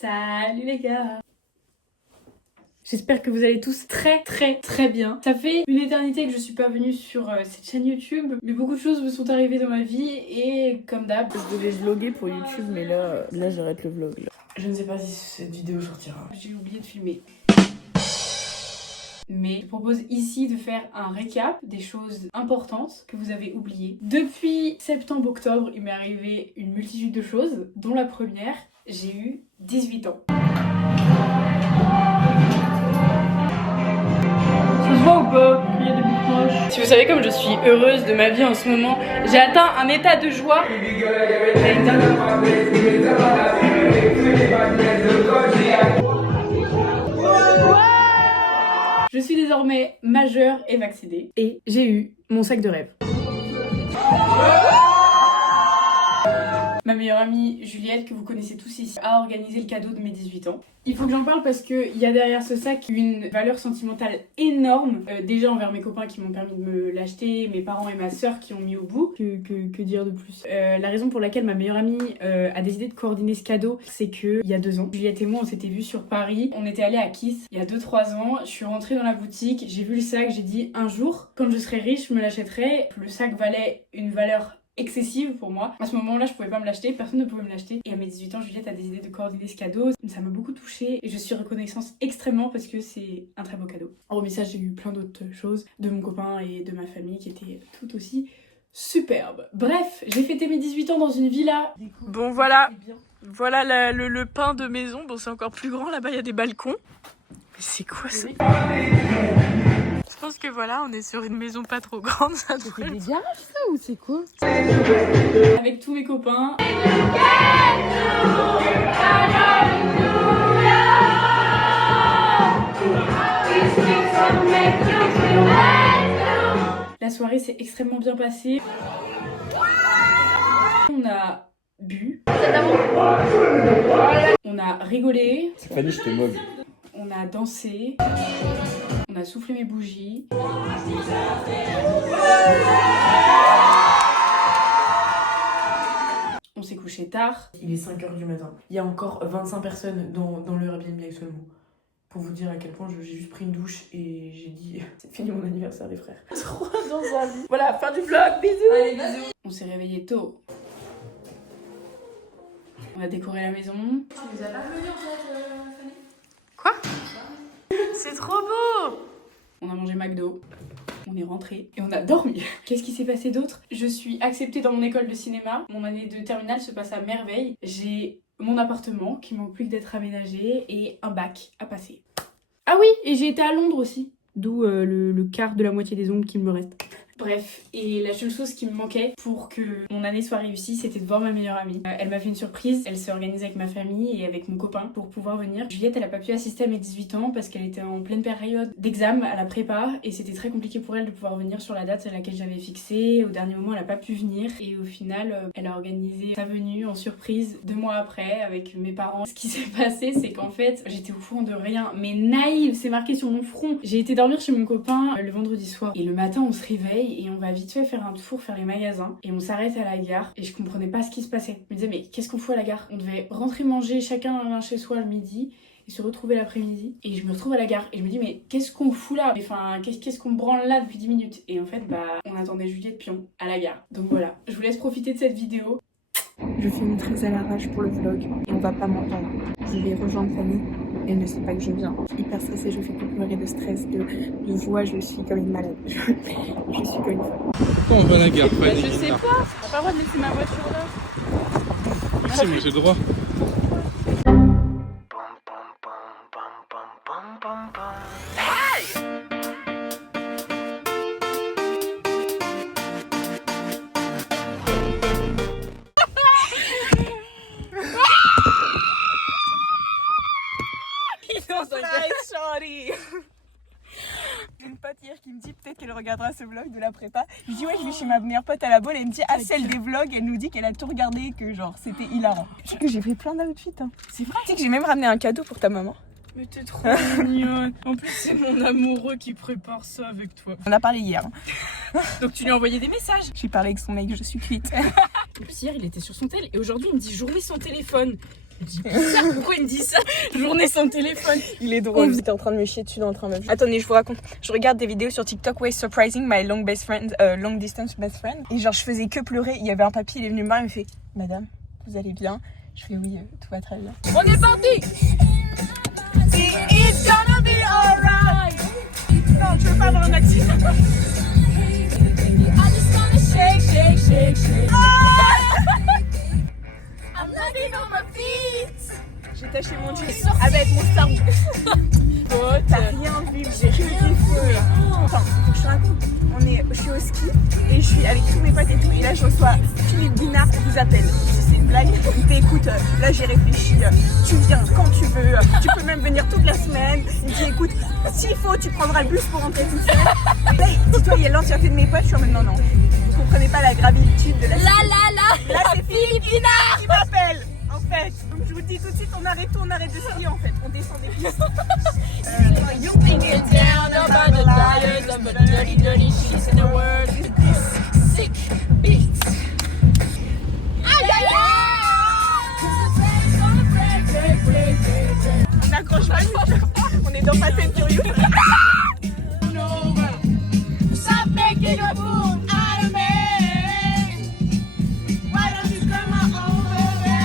Salut les gars. J'espère que vous allez tous très bien. Ça fait une éternité que je suis pas venue sur cette chaîne YouTube, mais beaucoup de choses me sont arrivées dans ma vie et comme d'hab, je devais vlogger pour YouTube, mais là j'arrête le vlog. Je ne sais pas si cette vidéo sortira. J'ai oublié de filmer. Mais je propose ici de faire un récap des choses importantes que vous avez oubliées. Depuis septembre-octobre, il m'est arrivé une multitude de choses, dont la première, j'ai eu 18 ans. Ça se voit ou pas? Il y a des bouts proches. Si vous savez comme je suis heureuse de ma vie en ce moment, j'ai atteint un état de joie. Je suis désormais majeure et vaccinée et j'ai eu mon sac de rêve. Ma meilleure amie Juliette, que vous connaissez tous ici, a organisé le cadeau de mes 18 ans. Il faut que j'en parle parce qu'il y a derrière ce sac une valeur sentimentale énorme. Déjà envers mes copains qui m'ont permis de me l'acheter, mes parents et ma sœur qui ont mis au bout. Que dire de plus? La raison pour laquelle ma meilleure amie a décidé de coordonner ce cadeau, c'est que il y a 2 ans, Juliette et moi on s'était vus sur Paris. On était allés à Kiss il y a 2-3 ans. Je suis rentrée dans la boutique, j'ai vu le sac, j'ai dit un jour, quand je serai riche, je me l'achèterai. Le sac valait une valeur excessive pour moi. À ce moment-là, je pouvais pas me l'acheter, personne ne pouvait me l'acheter. Et à mes 18 ans, Juliette a décidé de coordonner ce cadeau. Ça m'a beaucoup touchée et je suis reconnaissante extrêmement parce que c'est un très beau cadeau. Hormis ça, j'ai eu plein d'autres choses de mon copain et de ma famille qui étaient tout aussi superbes. Bref, j'ai fêté mes 18 ans dans une villa. Bon voilà, voilà le pain de maison. Bon, c'est encore plus grand, là-bas il y a des balcons. Mais c'est quoi ça? Je pense que voilà, on est sur une maison pas trop grande. Ça c'est des garages ça ou c'est quoi? Avec tous mes copains. La soirée s'est extrêmement bien passée. On a bu. On a rigolé. Fanny, je te moque. On a dansé. On a soufflé mes bougies. On s'est couché tard. Il est 5h du matin. Il y a encore 25 personnes dans le Airbnb actuellement. Pour vous dire à quel point j'ai juste pris une douche et j'ai dit c'est fini mon anniversaire les frères. Trop dans un lit. Voilà, fin du vlog, bisous. Allez, bisous. On s'est réveillé tôt. On a décoré la maison. Tu nous as pas venu en fait, Fanny? Quoi? C'est trop beau! On a mangé McDo, on est rentré et on a dormi. Qu'est-ce qui s'est passé d'autre? Je suis acceptée dans mon école de cinéma. Mon année de terminale se passe à merveille. J'ai mon appartement qui manque plus que d'être aménagé et un bac à passer. Ah oui, et j'ai été à Londres aussi. D'où le quart de la moitié des ongles qu'il me reste. Bref, et la seule chose qui me manquait pour que mon année soit réussie, c'était de voir ma meilleure amie. Elle m'a fait une surprise, elle s'est organisée avec ma famille et avec mon copain pour pouvoir venir. Juliette, elle a pas pu assister à mes 18 ans parce qu'elle était en pleine période d'examen à la prépa et c'était très compliqué pour elle de pouvoir venir sur la date à laquelle j'avais fixé. Au dernier moment, elle a pas pu venir et au final, elle a organisé sa venue en surprise 2 mois après avec mes parents. Ce qui s'est passé, c'est qu'en fait, j'étais au courant de rien, mais naïve, c'est marqué sur mon front. J'ai été dormir chez mon copain le vendredi soir et le matin, on se réveille et on va vite fait faire un tour, faire les magasins et on s'arrête à la gare et je comprenais pas ce qui se passait. Je me disais mais qu'est-ce qu'on fout à la gare? On devait rentrer manger chacun l'un chez soi le midi et se retrouver l'après-midi et je me retrouve à la gare et je me dis mais qu'est-ce qu'on fout là? Enfin qu'est-ce qu'on branle là depuis 10 minutes? Et en fait on attendait Juliette Pion à la gare. Donc voilà, je vous laisse profiter de cette vidéo. Je filme très à l'arrache pour le vlog et on va pas m'entendre. Je vais rejoindre Fanny. Elle ne sait pas que je viens. Je suis hyper stressée, je fais que pleurer de stress, de voix, je suis comme une malade. Je suis comme une folle. Pourquoi on va à la gare, Fanny? Je sais pas, t'as pas le droit de laisser ma voiture là. Merci, mais j'ai le droit. Sorry. J'ai une pote hier qui me dit peut-être qu'elle regardera ce vlog de la prépa. Je dis ouais, je vais chez ma meilleure pote à la bolle et elle me dit ah celle des vlogs, elle nous dit qu'elle a tout regardé et que genre c'était hilarant. Je sais que j'ai fait plein d'outfits hein. C'est vrai. Tu sais que j'ai même ramené un cadeau pour ta maman. Mais t'es trop mignonne. En plus c'est mon amoureux qui prépare ça avec toi. On a parlé hier. Donc tu lui as envoyé des messages? J'ai parlé avec son mec, je suis cuite. En plus hier il était sur son tel et aujourd'hui il me dit journée sans téléphone. Pourquoi il me dit ça? Journée sans téléphone. Il est drôle. J'étais en train de me chier dessus dans le train même. Attendez, je vous raconte. Je regarde des vidéos sur TikTok, Way Surprising My Long Best Friend, Long Distance Best Friend. Et genre, je faisais que pleurer. Il y avait un papy, il est venu me voir, il me fait Madame, vous allez bien? Je fais oui, tout va très bien. On est parti. It's gonna be alright. Non, je veux pas avoir un accident. Shake, shake, shake, shake. I'm landing on my feet. J'ai taché mon jean avec mon star. T'as rien vu, j'ai que des feux là. Attends, faut que je te raconte. Je suis au ski et je suis avec tous mes potes et tout. Et là, je reçois Philippe Guinard qui vous appelle. C'est une blague. Il me dit écoute, là j'ai réfléchi. Tu viens quand tu veux. Tu peux même venir toute la semaine. Il me dit écoute, s'il faut, tu prendras le bus pour rentrer toute seule. Et là, dis-toi, il y a l'entièreté de mes potes. Je suis en mode non. Vous comprenez pas la gravité de la situation. Là, c'est Philippe Guinard qui m'appelle. En fait, donc je vous dis tout de suite, on arrête de ski en fait, on descend des pistes. You bring it down about the liars of the dirty, dirty sheets in the world. Sick beats. Aïe aïe aïe. On accroche pas le micro, on est dans Fast and Furious. Stop making a fool out of me. Why don't you come over there?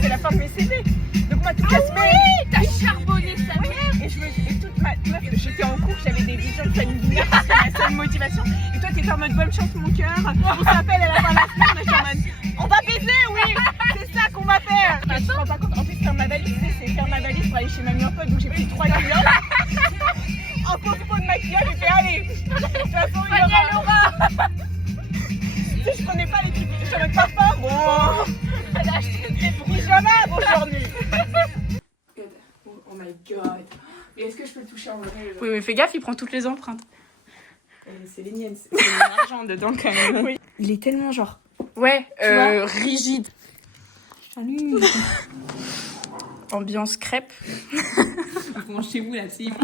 C'est la fin de mes CD. Donc moi toute la semaine. Oui, t'as charbonné sa mère. Et toute ma meuf, j'étais en cours, j'avais des visions de Fanny Guinard, c'était ma seule motivation. Et toi t'étais en mode bonne chance mon cœur. On s'appelle à la fin de la semaine, je suis en mode on va baiser, oui, c'est ça qu'on va faire. Enfin, je te rends pas compte, en fait faire ma valise, c'est faire ma valise pour aller chez Mamie en pote, donc j'ai pris 3 kilos. En pot de maquillage, j'ai fait allez, de toute façon il y aura. Je connais pas les trucs, je suis en mode parfum, bon. Elle a acheté des pyjamas aujourd'hui. Oh my god. Mais est-ce que je peux le toucher en vrai? Oui, mais fais gaffe, il prend toutes les empreintes. C'est les miennes, c'est mon argent dedans quand même. Oui. Il est tellement genre. Ouais, vois rigide. Salut. Ambiance crêpe. Comment chez vous la team?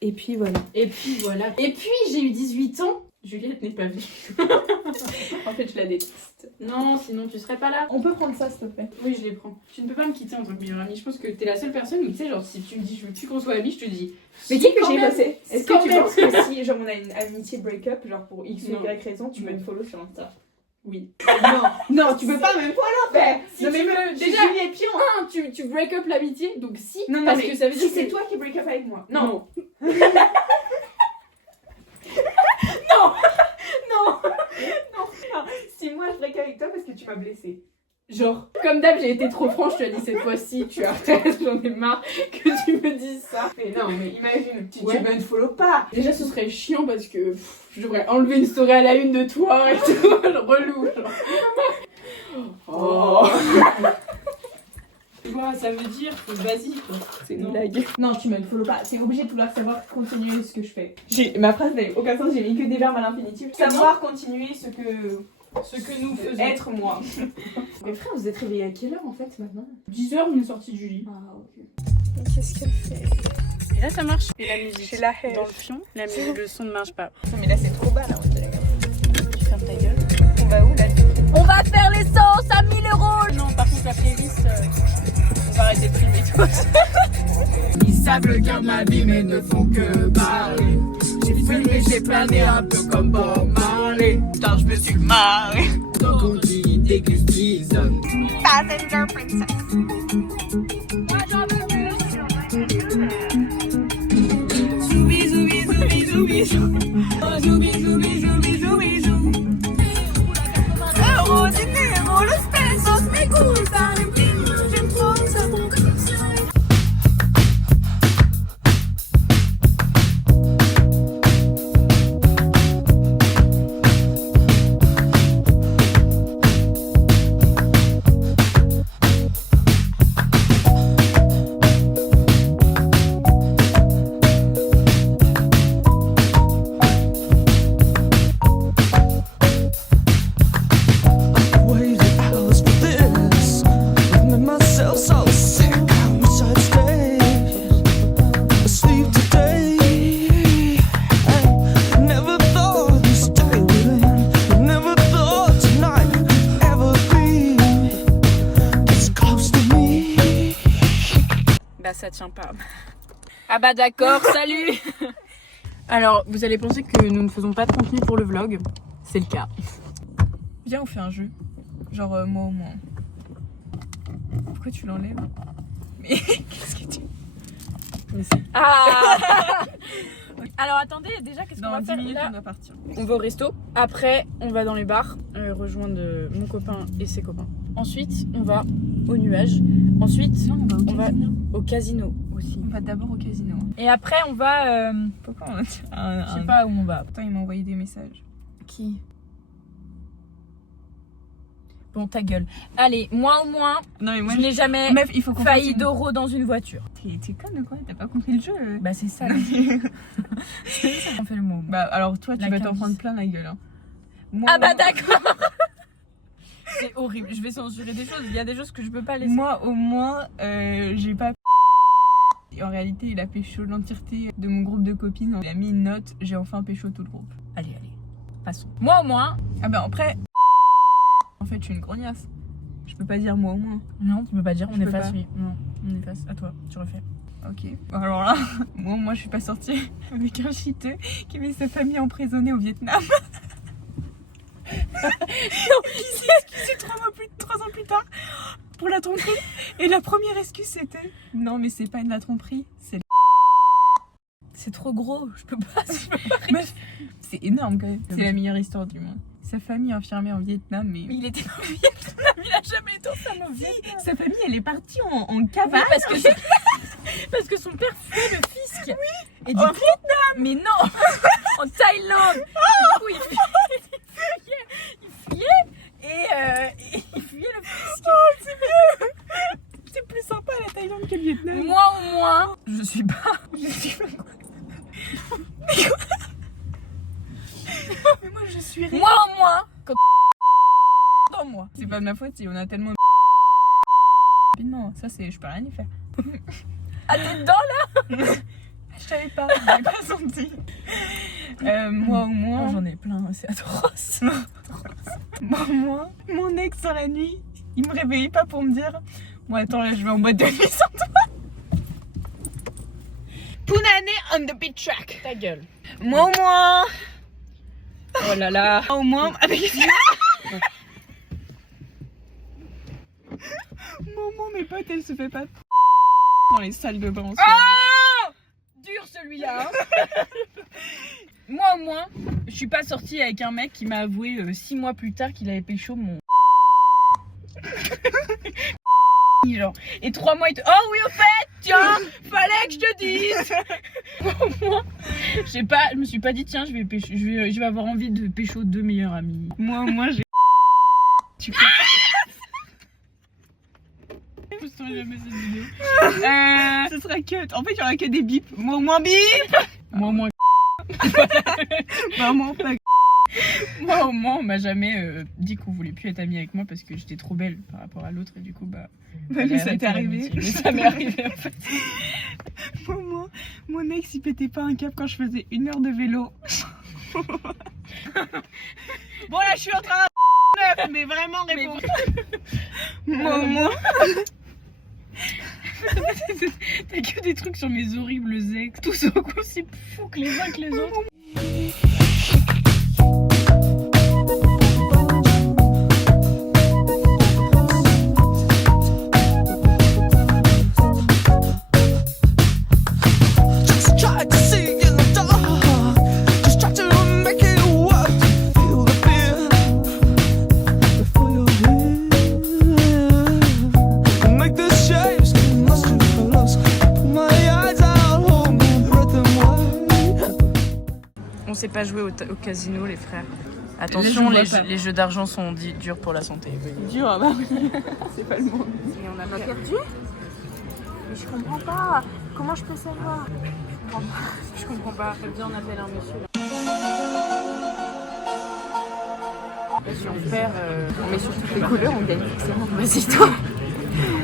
Et puis voilà. Et puis voilà. Et puis j'ai eu 18 ans. Juliette n'est pas venue. En fait, je la déteste. Non, sinon tu serais pas là. On peut prendre ça s'il te plaît. Oui, je les prends. Tu ne peux pas me quitter en tant que meilleure amie. Je pense que t'es la seule personne où, tu sais, genre, si tu me dis je veux plus qu'on soit amis, je te dis. Mais tu sais que quand j'ai même. bossé. Est-ce Quand que tu même. penses que si genre on a une amitié break-up, genre pour X ou Non. Y raison, tu me follow sur Insta? Oui. Non, tu peux pas même follow frère. Si Non tu mais veux, déjà déjà, Julie et Pion. tu break up l'amitié, donc si. Non, parce mais que ça veut dire si que c'est toi qui break up avec moi. Non. Non. Si moi je break up avec toi parce que tu m'as blessée. Genre, comme d'hab, j'ai été trop franche, je te dis cette fois-ci, tu arrêtes, j'en ai marre que tu me dises ça. Mais non, mais imagine, tu Ouais. me follow pas. Déjà, ce serait chiant parce que je devrais enlever une story à la une de toi et tout, relou, genre. Oh. Quoi, ça veut dire que vas-y, quoi. C'est Non. une blague. Non, tu me follow pas. T'es obligé de vouloir savoir continuer ce que je fais. Ma phrase n'avait aucun sens, j'ai mis que des verbes à l'infinitif. Savoir continuer ce que nous faisons. être moi. Mais frère, vous êtes réveillés à quelle heure en fait maintenant? 10h, on est sorti du lit. Ah ok. Qu'est-ce qu'elle fait? Et là, ça marche. Et la musique. J'ai la haine. Dans le fion, le son ne marche pas. Non mais là c'est trop bas là. Tu fermes ta gueule. On va où là? On va faire l'essence à 1000 €. Non, par contre, la playlist, on va arrêter de filmer tout. Ils savent le cœur de ma vie mais ne font que parler. J'ai fumé, j'ai plané un peu comme Bob Marley. Putain, je me suis marré. Donc on dit des gusties. Passenger Princess. Zoubi, zoubi, zoubi, zoubi, zou. Oh, zoubi, zoubi, zoubi, zoubi, zou. Euro, dinero, los pesos me gustan. En prima, j'aime trop ça, bon comme ça. tient pas. Ah bah d'accord, salut. Alors, vous allez penser que nous ne faisons pas de contenu pour le vlog. C'est le cas. Viens, on fait un jeu. Genre moi au moins. Pourquoi tu l'enlèves? Mais qu'est-ce que tu... Ah. Alors attendez, déjà qu'est-ce qu'on Dans va 10 faire minutes, là? on doit partir. On va au resto. Après, on va dans les bars rejoindre mon copain et ses copains. Ensuite, on va au nuage. Ensuite, Non, on va au casino aussi. On va d'abord au casino. Et après, on va... Pourquoi on a... Je sais pas où on va. Putain, il m'a envoyé des messages. Qui? Bon, ta gueule. Allez, moi au moins, Non mais moi je n'ai jamais Meuf, il faut qu'on failli fasse une- d'euros dans une voiture. T'es conne ou quoi? T'as pas compris le jeu? Bah c'est ça. C'est ça qu'on fait le mot. Bah alors toi, tu La vas t'en quinze. prendre plein la gueule. Hein. Moi, Ah bah d'accord. C'est horrible. Je vais censurer des choses. Il y a des choses que je peux pas laisser. Moi au moins, j'ai pas... Et en réalité, il a pécho l'entièreté de mon groupe de copines. Il a mis une note, j'ai enfin pécho tout le groupe. Allez, passons. Moi au moins. Ah bah après... En fait, je suis une grognasse. Je peux pas dire moi au moins. Non, tu peux pas dire. On Je peux efface. pas. Oui. Non, on efface. À toi, tu refais. Ok. Alors là, moi je suis pas sortie avec un chiteux qui met sa famille emprisonnée au Vietnam. Qui s'est excusé 3 ans plus tard pour la tromperie. Et la première excuse c'était non mais c'est pas de la tromperie, c'est C'est trop gros. Je peux pas. meuf, c'est énorme quand même. C'est la meilleure histoire du monde. Sa famille infirmière en Vietnam, mais Il était pas au Vietnam. Il a jamais été enfermé au Vietnam. sa famille elle est partie en cavale. Parce que son père fuyait le fisc. Oui. Et du coup, mais non, en Thaïlande. Et du coup, il fuyait et il fuyait le fisc. C'est plus sympa la Thaïlande que le Vietnam. Moi au moins, je suis pas. Mais moi je suis Moi au moins, quand dans moi. C'est pas de ma faute si on a tellement rapidement. Ça c'est, je peux rien y faire. Ah t'es dedans là? Je savais pas, j'avais pas senti. Moi au moins, J'en ai plein, c'est atroce. moi au moins, mon ex dans la nuit, il me réveillait pas pour me dire bon attends là je vais en boîte de nuit sans toi. Punane on the beat track. Ta gueule. Moi au moins. Oh là là. Moi au moins avec moi au moins mes potes elles se fait pas dans les salles de bain en soirée. Oh dur celui-là. Hein. Moi au moins, je suis pas sortie avec un mec qui m'a avoué 6 mois plus tard qu'il avait pécho mon genre. Et 3 mois il te... Oh oui au fait, tiens, fallait que je te dise. Moi au moins, je sais pas, je me suis pas dit tiens je vais avoir envie de pécho 2 meilleurs amis. Moi au moins j'ai tu peux Je saurais jamais cette vidéo. ce sera que en fait il y aura que des bips. Moi au moins bip. Moi au moins, Vraiment pas. moi au moins on m'a jamais dit qu'on voulait plus être amis avec moi parce que j'étais trop belle par rapport à l'autre et du coup bah... Mais j'ai ça arrêté t'est arrivé. l'amitié. Mais ça m'est arrivé en fait. Moi, mon ex il pétait pas un câble quand je faisais 1 heure de vélo. Bon là je suis en train de mais vraiment répondre. Moi T'as que des trucs sur mes horribles ex, tous aussi fous que les uns que les autres. Just try to see in the dark. Just try to make it work. Feel the fear before you're here. Make the shapes come lost in colors. Put my eyes out, hold my breath and wait. On sait pas jouer au casino les frères. Les Attention, jeux, on va pas. les jeux d'argent sont durs pour la santé. dur à Marie. C'est pas le monde. Et on a pas perdu. Mais je comprends pas. Comment je peux savoir? Je comprends pas. Viens, on appelle un monsieur là. Si on perd, on met sur toutes les couleurs, on gagne forcément. Vas-y toi.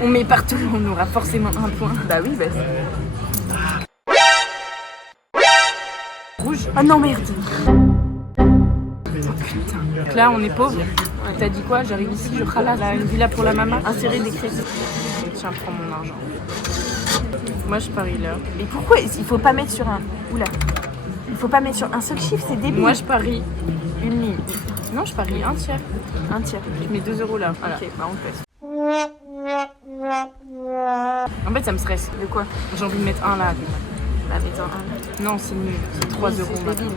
On met partout, on aura forcément un point. Bah oui, vas-y. Rouge. Ah non merde. Oh putain. Donc là on est pauvre. T'as dit quoi? J'arrive ici, je ralasse là, une villa pour la maman. Insérer des crédits. Tiens, prends mon argent. Moi, je parie là. Mais pourquoi il faut pas mettre sur un... Oula. Il faut pas mettre sur un seul chiffre, c'est débile. Moi, je parie une ligne. Non, je parie un tiers. Un tiers. Je mets 2 € là. Voilà. Ok, bah on pèse. En fait, ça me stresse. De quoi? J'ai envie de mettre un là. Bah mettons un. Non, c'est nul. C'est 3 € maintenant.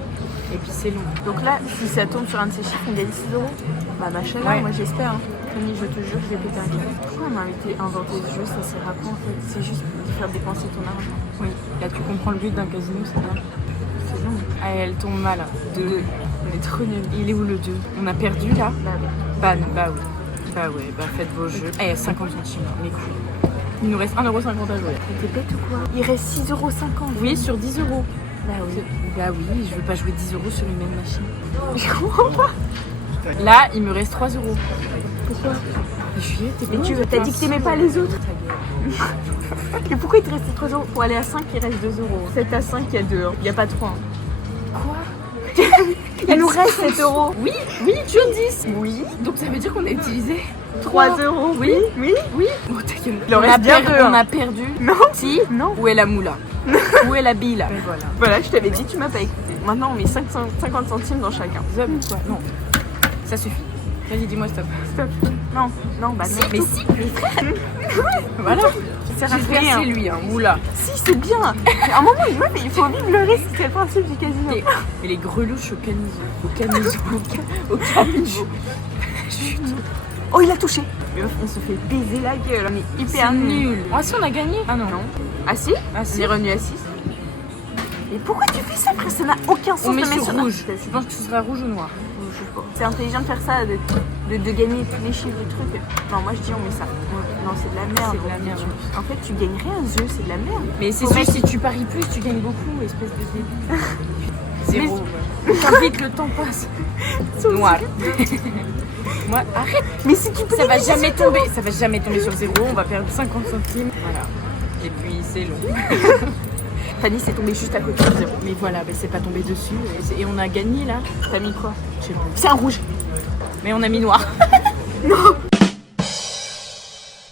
Et puis c'est long. Donc là, si ça tombe sur un de ces chiffres, on gagne 6 €. Bah machallah, Ouais. moi j'espère. Hein. Fanny, je te jure, je vais péter un câble. Pourquoi on a inventé ce jeu? Ça sert à quoi en fait? C'est juste de faire dépenser ton argent. Oui. Là, tu comprends le but d'un casino, c'est bien. C'est long. Ah, elle tombe mal. 2. On est trop nuls. Il est où le 2? On a perdu là? Bah oui. Bah non, bah oui. Bah ouais, bah faites vos jeux. Eh, 50 centimes, mes couilles. Il nous reste 1,50 € à jouer. Mais t'es bête ou quoi? Il reste 6,50 €. Oui, sur 10 €. Bah oui. Bah oui, je veux pas jouer 10 € sur une même machine. Je comprends pas. Là, il me reste 3 €. Pourquoi? Juillet, t'es Mais t'as dit que t'aimais pas les autres. Et pourquoi il te restait 3 €? Pour aller à 5, il reste 2 €. 7 à 5, il y a 2. Il n'y a pas 3. Quoi? Il nous reste 7 €. Oui, oui, sur 10. Oui. Donc ça veut dire qu'on a utilisé 3 €. Oui. Oui. Oui. Oh, ta gueule. Il en reste bien deux, hein. On a perdu. Non. Si. Non. Où est la moula? Où est la bille là? Voilà. Voilà, je t'avais dit, tu m'as pas écouté. Maintenant, on met 50 centimes dans chacun. Zop, quoi. Non. Ça suffit. Vas-y, dis-moi stop. Stop. Non, non, bah non. Mais si, mais frère. Voilà. Ça sert à J'ai rien. versé lui, hein. Moula. Si, c'est bien. Mais à un moment, il faut vivre le risque. C'est le principe du casino. Et les grelouches au caniveau. Au caniveau. Au caniveau. Oh, il a touché. Meuf, on se fait baiser la gueule. On est hyper C'est nuls. nul. Ah si, on a gagné. Ah non. Ah si? Ah si. On est revenu à 6. Mais pourquoi tu fais ça, frère? Ça n'a aucun sens On met de mettre sur sur rouge. Tu penses que ce sera rouge ou noir? Je sais pas. C'est intelligent de faire ça, de gagner tous les chiffres du truc. Non, moi je dis on met ça. Non, c'est de la merde. C'est de la merde. En fait, tu gagnes rien à ce jeu, c'est de la merde. Mais c'est Faut sûr, mettre- si tu paries plus, tu gagnes beaucoup, espèce de débile. 0. Putain, vite, le temps passe. Noir. Moi, arrête. Mais si tu peux Ça va gagner jamais 7 tomber. €. Ça va jamais tomber sur 0. On va perdre 50 centimes. Voilà. Et puis c'est long. Fanny, c'est tombé juste à côté de 0. Mais voilà, bah, c'est pas tombé dessus. Et on a gagné là. T'as mis quoi? Je sais pas. C'est un rouge. Mais on a mis noir.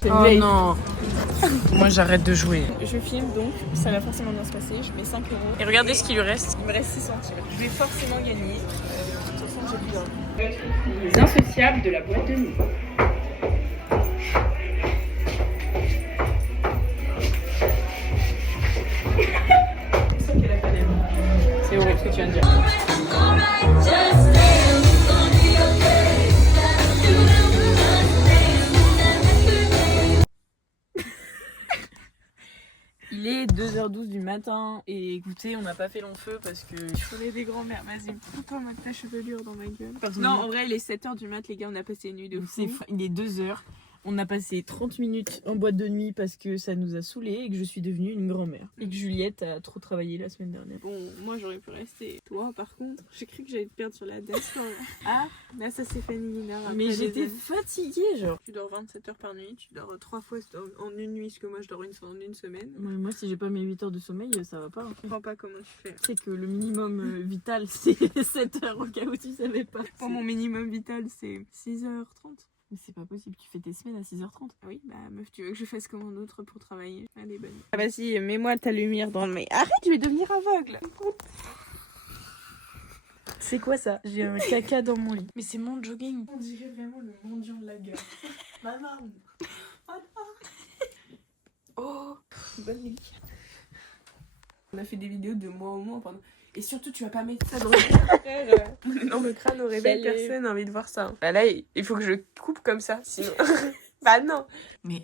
C'est Oh vieille. non. Moi j'arrête de jouer. Je filme donc, ça va forcément bien se passer. Je mets 5 €. Et regardez ce qui lui reste. Il me reste 6 centimes. Je vais forcément gagner. De toute façon, j'ai plus d'or. Les insociables de la boîte de nuit. C'est horrible ce que tu viens de dire. Il est 2h12 du matin et écoutez, on n'a pas fait long feu parce que Je ferai des grands-mères. Vas-y, prends-toi ma ta chevelure dans ma gueule. Pardon. Non, en vrai, il est 7 h du mat, les gars, on a passé une nuit de fou. Il est 2h. On a passé 30 minutes en boîte de nuit parce que ça nous a saoulés et que je suis devenue une grand-mère. Et que Juliette a trop travaillé la semaine dernière. Bon, moi j'aurais pu rester. Toi, par contre, j'ai cru que j'allais te perdre sur la dance floor. Ah, là ça c'est Fanny Guinard. après Mais des j'étais années. fatiguée, genre. Tu dors 27 heures par nuit, tu dors 3 fois en une nuit, ce que moi je dors en une semaine. Moi, si j'ai pas mes 8 heures de sommeil, ça va pas. Je comprends pas comment tu fais. Tu sais que le minimum vital, c'est 7 heures au cas où tu savais pas. Pour mon minimum vital, c'est 6h30. Mais c'est pas possible, tu fais tes semaines à 6h30. Oui, bah meuf, tu veux que je fasse comme un autre pour travailler? Allez, bonne. Ah, vas-y, mets-moi ta lumière dans le. Mais arrête, je vais devenir aveugle. C'est quoi ça? J'ai un caca dans mon lit. Mais c'est mon jogging. On dirait vraiment le mendiant de la gare. Maman. Oh, bonne nuit. On a fait des vidéos de moi au moins pendant. Et surtout, tu vas pas mettre ça dans le Non, le crâne au réveil, Salut. personne n'a envie de voir ça. Bah là, il faut que je coupe comme ça, sinon. Bah non. Mais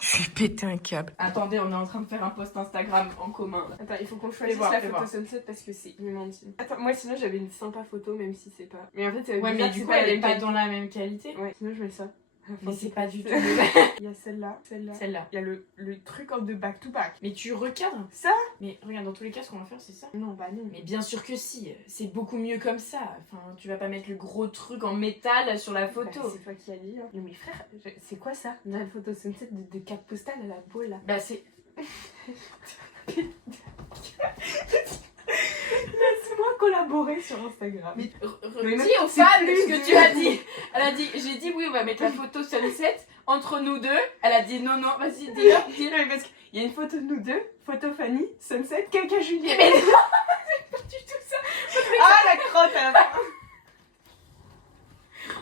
j'ai pété un câble. Attendez, on est en train de faire un post Instagram en commun. Là. Attends, il faut qu'on choisisse voir, la fais photo voir. sunset parce que c'est immensif. Attends, moi sinon j'avais une sympa photo, même si c'est pas. Mais en fait, Ouais, mais du coup, elle est pas dans la même qualité. Ouais, sinon je mets ça. Mais c'est pas du tout. Il y a celle-là, celle-là. Celle-là. Il y a le truc en de back to back. Mais tu recadres Ça? Mais regarde, dans tous les cas, ce qu'on va faire, c'est ça. Non, bah non. Mais bien sûr que si, c'est beaucoup mieux comme ça. Enfin, tu vas pas mettre le gros truc en métal sur la photo. Bah, c'est toi qui as dit. Hein. Non mais frère, c'est quoi ça? On a une photo sunset de carte postale à la boule là. Bah c'est... Laisse-moi collaborer sur Instagram. Mais Mais dis non, aux c'est fans plus ce que dur. tu as dit. Elle a dit, j'ai dit oui, on va mettre la photo sunset entre nous deux. Elle a dit non, non, vas-y, dis-leur, dis-leur. Parce Il y a une photo de nous deux, photo Fanny, sunset, caca Juliette. Mais non, c'est pas du tout ça. Ah la crotte à la fin.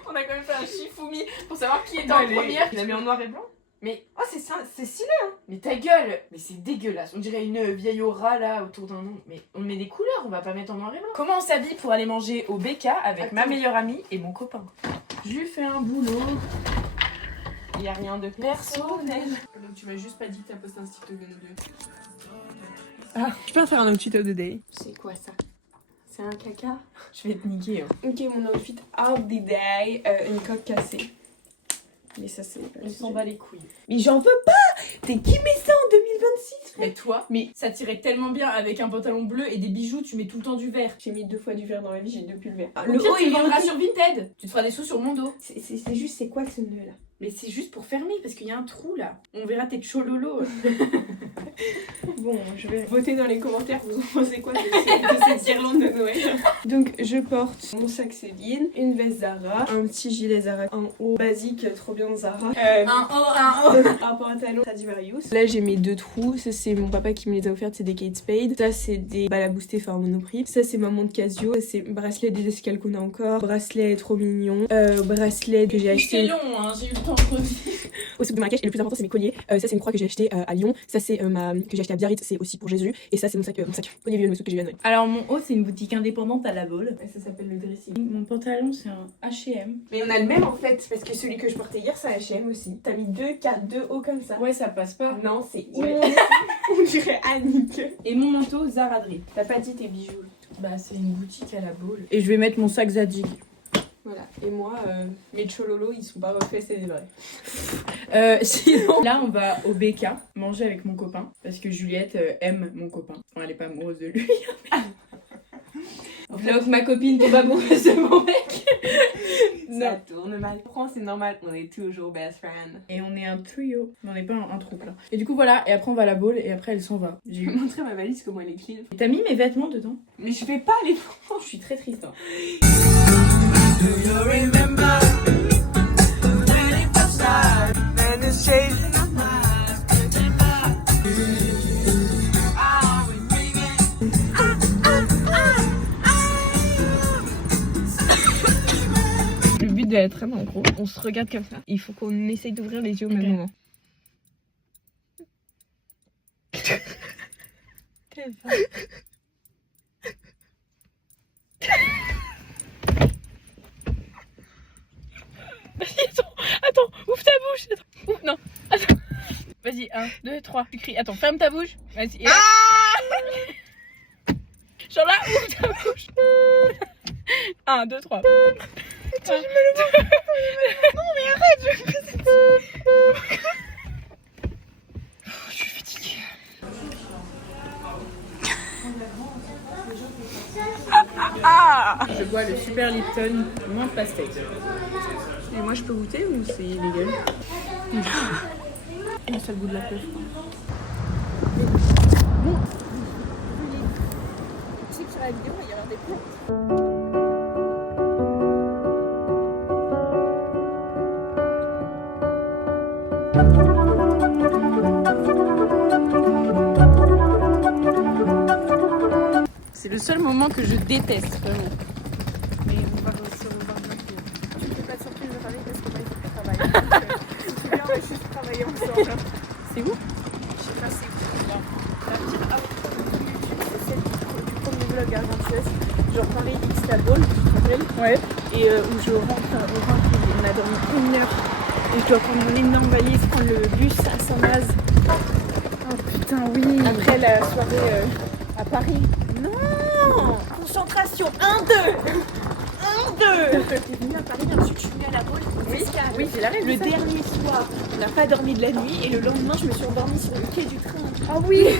On a quand même fait un Shifumi pour savoir qui était en première. Tu l'as mis en noir et blanc? Mais Oh c'est stylé hein. Mais ta gueule! Mais c'est dégueulasse. On dirait une vieille aura là autour d'un nom. Mais on met des couleurs, on va pas mettre en noir et blanc. Comment on s'habille pour aller manger au BK avec ma meilleure amie et mon copain? Je lui fais un boulot. Il y a rien de Personnel. Donc tu m'as juste pas dit que t'as posté un TikTok de nous deux. Ah, je peux faire un outfit of the day. C'est quoi ça? C'est un caca? Je vais te niquer. Hein. Ok, mon outfit of the day, une coque cassée. Mais ça c'est... On s'en bat les couilles. Mais j'en veux pas. T'es qui met ça en 2026? Mais toi, mais ça tirait tellement bien avec un pantalon bleu et des bijoux, tu mets tout le temps du vert. J'ai mis 2 fois du vert dans ma vie, j'ai 2 pulls verts. Le haut, il vendra sur Vinted. Tu te feras des sous sur mon dos. C'est juste, c'est quoi ce nœud là? Mais c'est juste pour fermer parce qu'il y a un trou là. On verra tes chololo. Bon, je vais voter dans les commentaires, vous en pensez quoi de cette guirlande de Noël? Donc je porte mon sac Céline, une veste Zara, un petit gilet Zara, un haut basique trop bien Zara, un pantalon Stradivarius. Là j'ai mes 2 trous, ça c'est mon papa qui me les a offertes, c'est des Kate Spade, ça c'est des Balaboosté enfin Monoprix, ça c'est ma montre Casio, ça c'est bracelet des Escalcona encore, bracelet trop mignon, bracelet que j'ai acheté. C'est long, hein, j'ai eu le temps de revenir. Au souk de Marrakech, et le plus important c'est mes colliers. Ça c'est une croix que j'ai acheté à Lyon, ça c'est que j'ai acheté à Biarritz, c'est aussi pour Jésus, et ça c'est mon sac collier vieux, le souk que j'ai eu à Noël. Alors mon haut c'est une boutique indépendante à La Baule. Ça s'appelle le Dressing. Mon pantalon c'est un H&M. Mais on a le même en fait, parce que celui que je portais hier c'est H&M aussi. T'as mis 2 hauts comme ça. Ouais, ça passe pas. Non, c'est Ouais. immonde. On dirait Annick. Et mon manteau Zara Dre. T'as pas dit tes bijoux. Bah c'est une boutique à La Baule. Et je vais mettre mon sac Zadig. Voilà. Et moi, mes chololos ils sont pas refaits, c'est des vrais. Sinon, là on va au BK manger avec mon copain parce que Juliette aime mon copain. Enfin, elle est pas amoureuse de lui. Vlog ma copine tombe amoureuse de mon mec. Ça tourne mal. France c'est normal, on est toujours best friend. Et on est un trio, mais on n'est pas un troupe là. Et du coup voilà, et après on va à La Baule et après elle s'en va. Je vais montrer ma valise comment elle est clean. T'as mis mes vêtements dedans? Mais je vais pas les prendre. Je suis très triste. Hein. Do you remember when it was time and it's changing our minds? Are we dreaming? Le but de la trame en gros, on se regarde comme ça. Il faut qu'on essaye d'ouvrir les yeux au même moment. Attends, ouvre ta bouche. Attends, ouvre, non, attends. Vas-y, 1, 2, 3, tu cries. Attends, ferme ta bouche. Vas-y. Genre là, ouvre ta bouche. 1, 2, 3. Putain, je me le vois. Non, mais arrête, je fais ça. Je suis fatiguée. Je bois le Super Lipton, moins de pastèque. Et moi, je peux goûter ou c'est illégal? Le seul goût de la pêche. Bon. Tu sais que sur la vidéo, il va y avoir des plantes. C'est le seul moment que je déteste vraiment. Mais on va se revoir maintenant. Tu ne fais pas de surprise de travail parce que moi, il faut que je travaille. Si tu viens, on va juste travailler ensemble. C'est où? Je sais pas, c'est bien. La pire aventure de YouTube, c'est celle du premier vlog argentueuse. Genre Paris X la Baule, tu te rappelles? Ouais. Et où je rentre, on a dormi 1 heure. Et je dois prendre une énorme valise, prendre le bus à Saint-Maz. Oh putain, oui. Après la soirée à Paris. Non! Concentration, 1, 2! 1, 2! T'es venue à Paris, ensuite je suis venue à la Baule. Oui, c'est la règle. Le dernier soir, on n'a pas dormi de la nuit et le lendemain, je me suis endormie sur le quai du train. Ah oui.